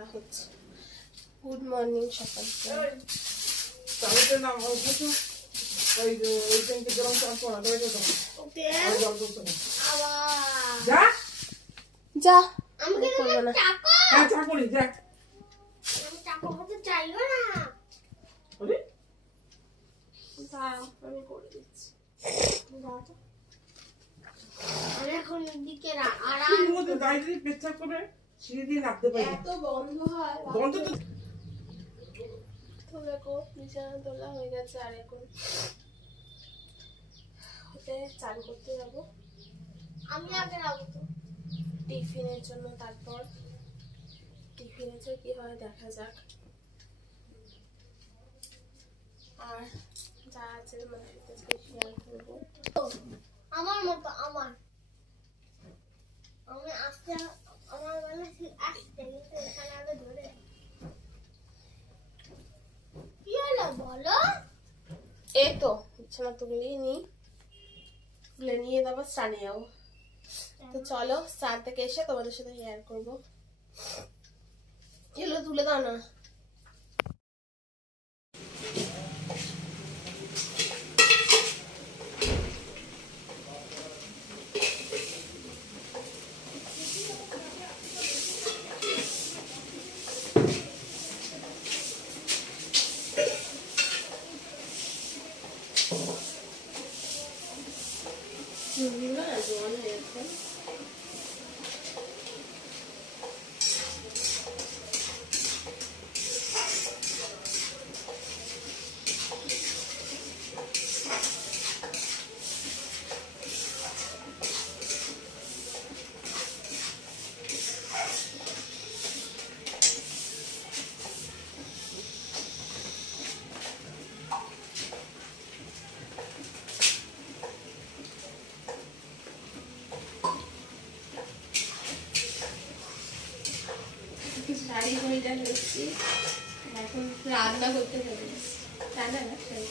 করা হচ্ছে। Good morning সকাল। তাহলে না কিছু ওই ওই ট্যাঙ্কে গরম চাল পড়া দেবে তো ওকে আর জল করতে না আবার যা যা আমি করব না। হ্যাঁ চা করি যা। আমি চাকু হতে চাইলো না। ওরে দাঁড়াও আমি করে দিচ্ছি। আমি এখন দিকে আর তুই মধ্যে গাড়ি দিয়ে পেচ্ছাপ করে সিঁড়ি দিয়ে নামতে পারি এত বন্ধ হয় বন্ধ তো তোলা কো বিছানা তোলা হয়ে গেছে। আর এখন হতে চান করতে যাব। আমি আগে যাবো তো টিফিনের জন্য। তারপর টিফিনে কি হয় দেখা যাক। আর যা আছে মায়ের কাছে শেয়ার করবো। আমার মতো আমার আমি আসতে আমার বেলা আসতে কিন্তু এখানে আগে ধরে কি হলো বলো। এই তো বিছানা তুলে নি তুলে নিয়ে তারপর স্নানে যাবো। তো চলো স্নান থেকে এসে তোমাদের সাথে শেয়ার করবো। এগুলো তুলে দাও না। জল হয়েছে। শাড়ি ঘড়িটা নিচ্ছি। এখন রান্না করতে হবে। রান্না না শাড়ি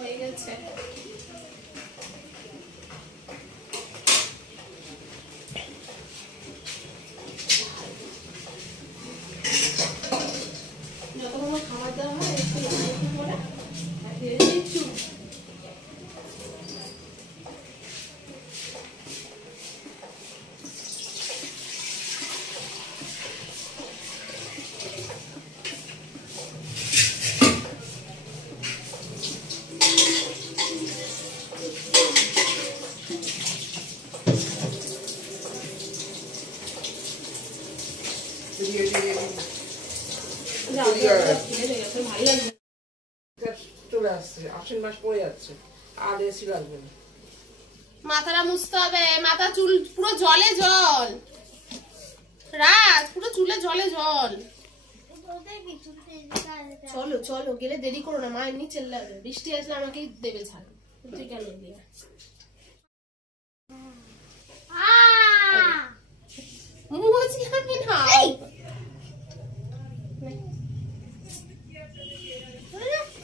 হয়ে গেছে। যতক্ষণ খাবার দেওয়া হয় একটু করে দিচ্ছু। চলে আসছে আশ্বিন মাস পড়ে যাচ্ছে আর এসি লাগবে না। মাথাটা মুছতে হবে। মাথা চুল পুরো জলে জল। রাত পুরো চুলে জলে জল। চলো চলো গেলে দেরি করো না। মা এমনি চেল্লাবে। বৃষ্টি আসলে আমাকেই দেবে ছাড়। তুই কেন দিয়ে মুছলামই না।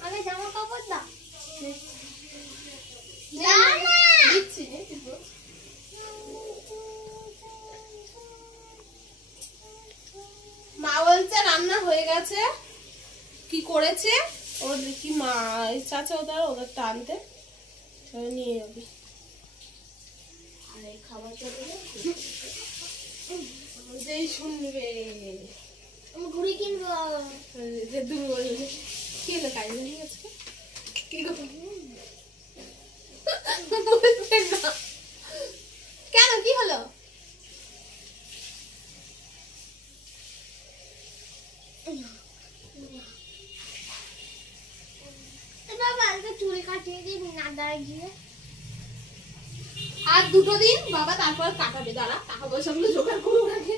আগে জামা কাপড় দাও দিচ্ছি। মা বলছে রান্না হয়ে গেছে। কি করেছে ওর কি মা ইচ্ছা আছে ওদেরটা আনতে নিয়ে যাবি। আরে খাবার যেই শুনবে আমি ঘুড়ি কিনবো। যে দূর কি হলো কাজ নিয়ে আজকে কি কেন কি হলো? চুল কাটিয়ে দিন নাদায় গিয়ে আর 2 দিন বাবা তারপর কাটাবে। দাঁড়া টাকা পয়সা গুলো জোগাড় করবো আগে।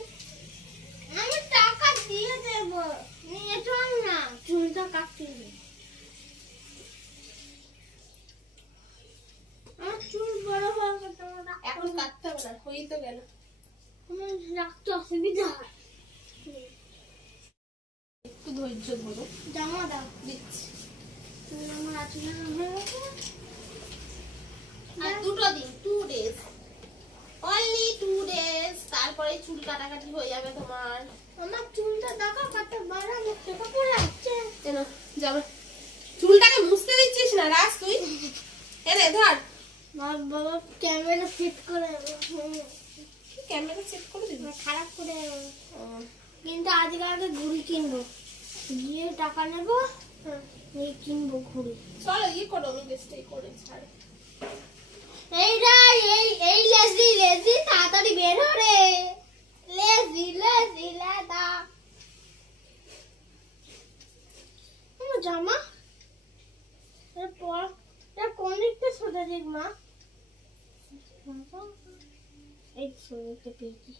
আমি টাকা দিয়ে দেবো নিয়ে চল না চুলটা কাটতে আমার চুল বড় হয়ে গেছে, এখন কাটতে হবে না, হয়েই তো গেল। আমার রাখতে অসুবিধা হয়। একটু ধৈর্য ধরো, জামা দাও দিচ্ছি। তুমি আমার আছে না হয়ে গেছে। আর 2 দিন, 2 days, only 2 days, তারপরে চুল কাটাকাটি হয়ে যাবে তোমার। আমার চুলটা দেখা কাটতে বড় মুখে কাপড় লাগছে। কেন যাবে? চুলটাকে মুছতে দিচ্ছিস না রাস তুই? এনে ধর। বাবা ক্যামেরা ফিট করে ক্যামেরা সেট করে দিবি? খারাপ করে। কিন্তু আজকে আগে ঘুড়ি কিনবো, গিয়ে টাকা নেবো, এই কিনবো ঘুড়ি। চলো ইয়ে করো, আমি বেশটাই করে ছাড়ো। এইটা এই লেজি লেজি তাড়াতাড়ি বের হ রে, লেজি লেজি লেদা। আমার জামা এরপর এটা কোন দিকতে সোজা দিক মা? এই সোজাতে পেয়েছি।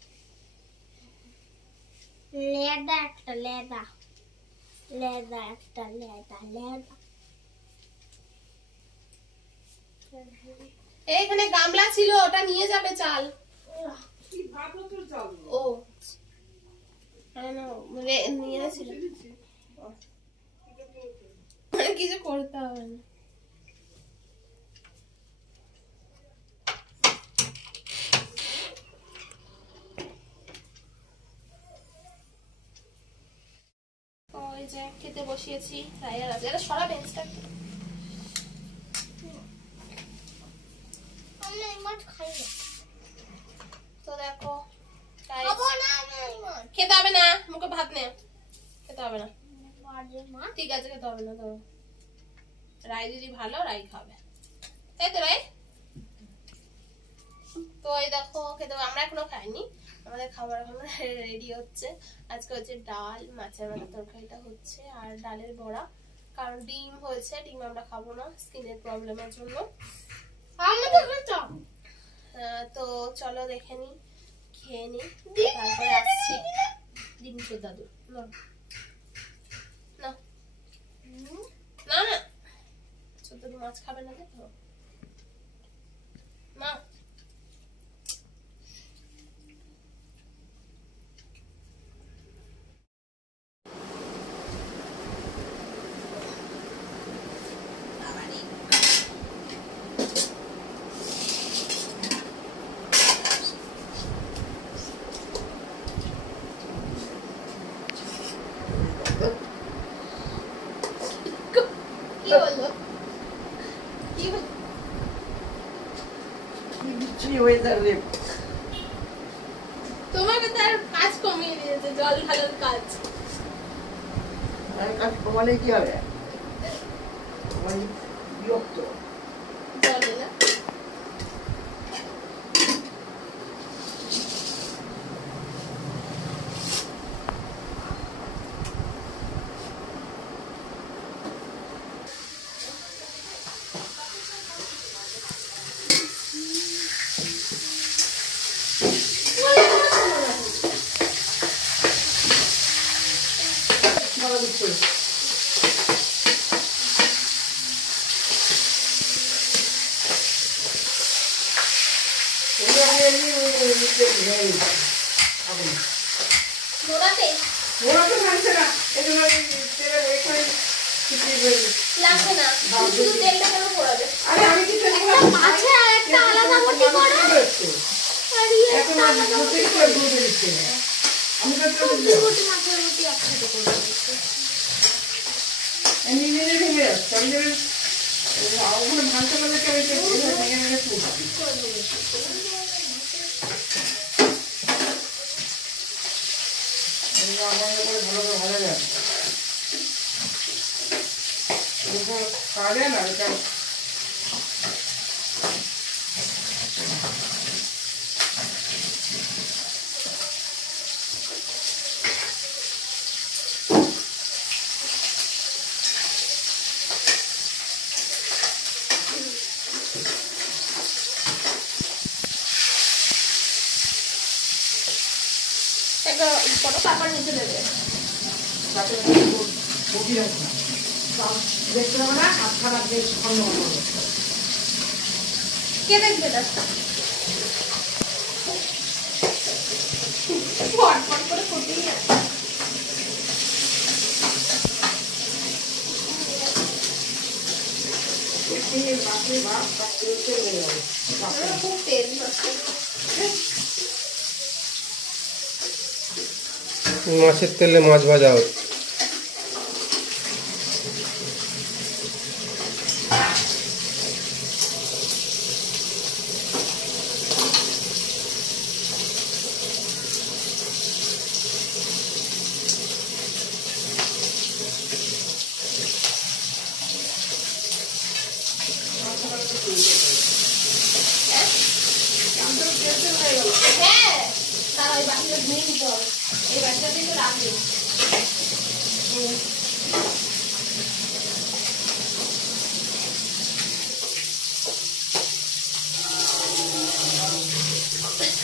লেদা একটা লেদা, লেদা একটা লেদা লেদা। এইখানে গামলা ছিল, ওটা নিয়ে যাবে চাল। কি ভাবলো তোর চাল? ও হ্যাঁ না, নিয়ে গেছিল। কিছু করতে হবে না। ওই যে খেতে বসিয়েছি, রায়ার আছে। এটা সরা বেঞ্চটা। আমি এই মাছ খাই না। তো দেখো খাবো না আমি এই মাছ। খেতে হবে না, মুখে ভাত নে, খেতে হবে না। বাজে মাছ। ঠিক আছে, খেতে হবে না। তো রাই দিদি ভালো, রাই খাবে, তাই তো রাই? তো এই দেখো খেতে হবে। আমরা এখনো খাইনি, আমাদের খাবার এখন রেডি হচ্ছে। আজকে হচ্ছে ডাল, মাছের মাথা তরকারিটা হচ্ছে, আর ডালের বড়া। কারণ ডিম হয়েছে, ডিম আমরা খাবো না স্কিনের প্রবলেমের জন্য। আমি তো খেতাম। তো চলো দেখে নি, খেয়ে নি, তারপরে আসছি। ডিম চোর দাদু না না না না, চোর দাদু মাছ খাবে না দেখো না। কি বললো? কি বললো? তোমাকে তার কাজ কমিয়ে দিয়েছে, জল ঢালার কাজ। কাজ কমালে কি হবে? বিরক্ত। জলে না মোড়াতে লাগবে না, শুধু তেলটা কেন পোড়াবে? মাছে আর একটা আলাদা মুঠি করো। আর এই একটা আলাদা মুঠি করো। সবজি মুঠি মাছের মুঠি একসাথে করে দিচ্ছি। একটা বড় পাপার নিচে দেবে। দেখতে হবে না, হাত খারাপ বেশ খন্ড কে দেখবে না ফটফট করে ফুটেই আছে খুব তেল মাছের তেলে মাছ ভাজা হচ্ছে। হ্যাঁ তার ওই বাটিটা ধুয়ে নিতে হবে এই বাটিটা থেকে রাখবে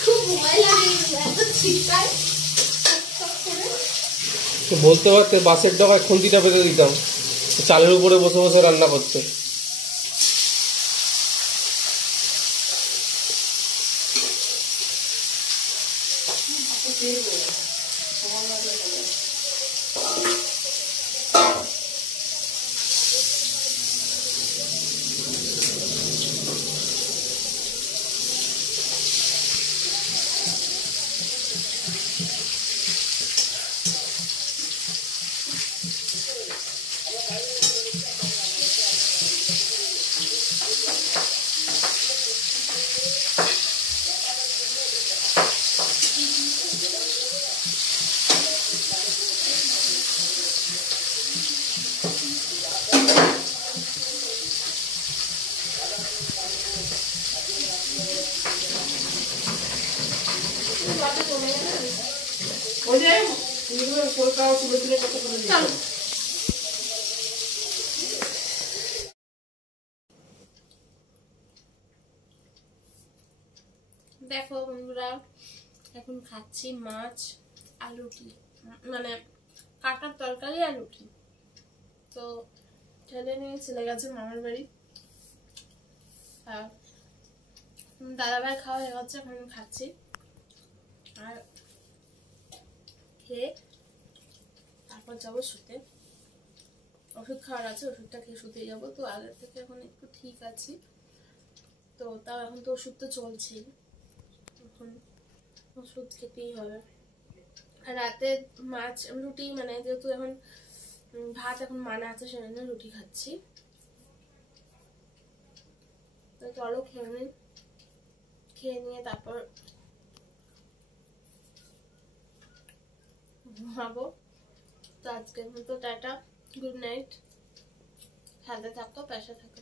খুব ভয় লাগে এত ছিটকায় তো বলতে পারতে বাসের ডগায় খুন্তিটা পেতে দিতাম, চালের উপরে বসে বসে রান্না করতে। ওই যে সরকার তুলে তুলে কত করে চলো দেখো বন্ধুরা এখন খাচ্ছি মাছ আর রুটি, মানে কাটার তরকারি আর রুটি। তো ছেলে নিয়ে চলে গেছে মামার বাড়ি আর দাদাভাই খাওয়া হয়ে গেছে, এখন আমি খাচ্ছি আর খেয়ে তারপর যাবো শুতে। ওষুধ খাওয়ার আছে, ওষুধটা খেয়ে শুতে যাবো। তো আগের থেকে এখন একটু ঠিক আছি, তো তাও এখন তো ওষুধ তো চলছেই, এখন ওষুধ খেতেই হবে। আর রাতে মাছ রুটি, মানে যেহেতু এখন ভাত এখন মানা আছে সেজন্য রুটি খাচ্ছি। তো চলো খেয়ে নিই, খেয়ে নিয়ে তারপর ঘুমাবো। তো আজকের মতো টাটা, গুড নাইট, সাথে থাকো, পাশে থাকো।